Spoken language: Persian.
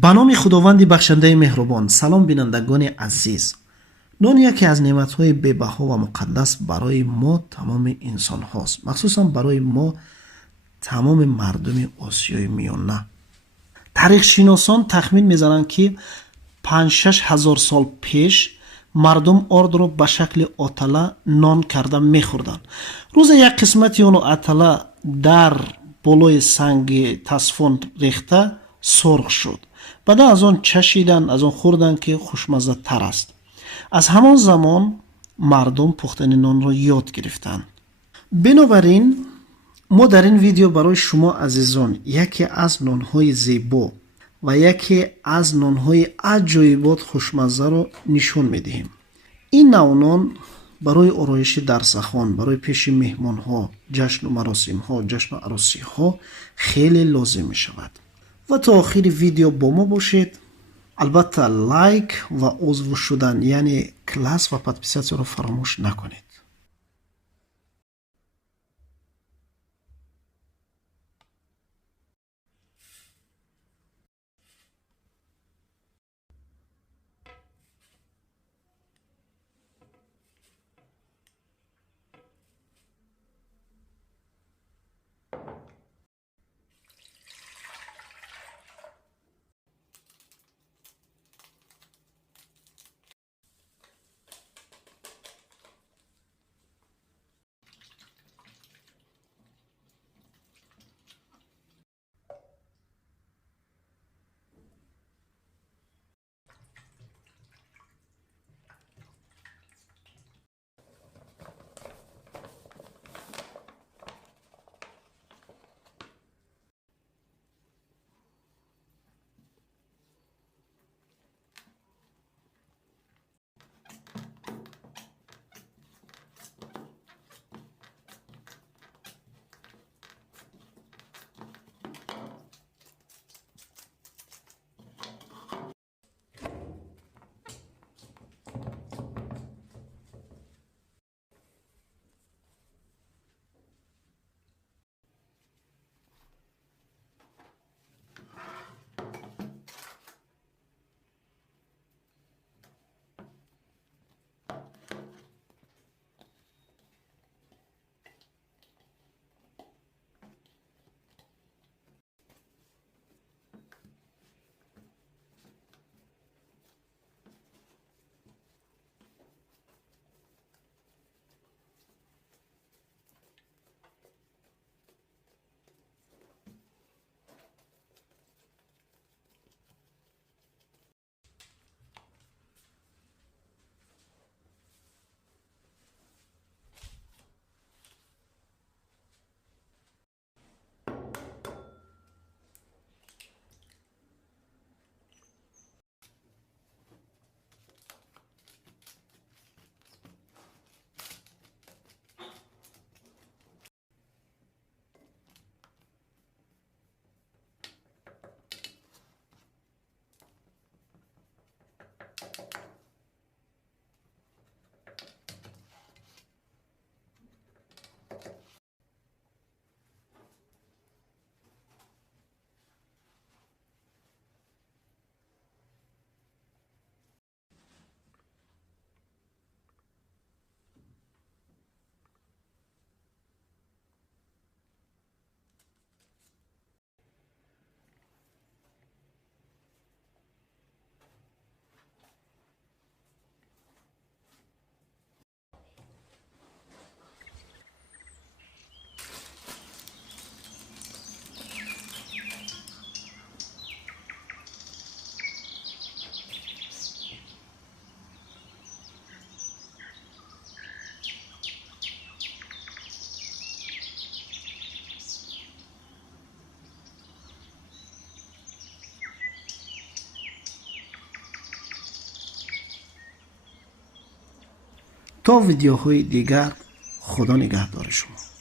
به نام خداوند بخشنده مهربان. سلام بینندگان عزیز. نان یکی از نعمت‌های بی‌بها و مقدس برای ما تمام انسان هاست، مخصوصا برای ما تمام مردم آسیای میانه. تاریخ شناسان تخمین میزنند که 5-6 هزار سال پیش مردم آرد را به شکل آتله نان کرده میخوردن. روز یک قسمتی اون آتله در بالای سنگ تصفن ریخته سرخ شد. بعد از آن چشیدن، از آن خوردن که خوشمزه تر است. از همان زمان مردم پختن نان را یاد گرفتند. بنابراین ما در این ویدیو برای شما عزیزان یکی از نانهای زیبا و یکی از نانهای عجایبات خوشمزه را نشون میدهیم. این نوع نان برای آرایش درسخوان، برای پیش مهمان ها، جشن و مراسم ها، جشن و عروسی ها خیلی لازم می شود. و تا آخر ویدیو با ما باشید. البته لایک و عضو شدن یعنی کلاس و подписаться رو فراموش نکنید. تا ویدیوهای دیگر، خدا نگهدار شما.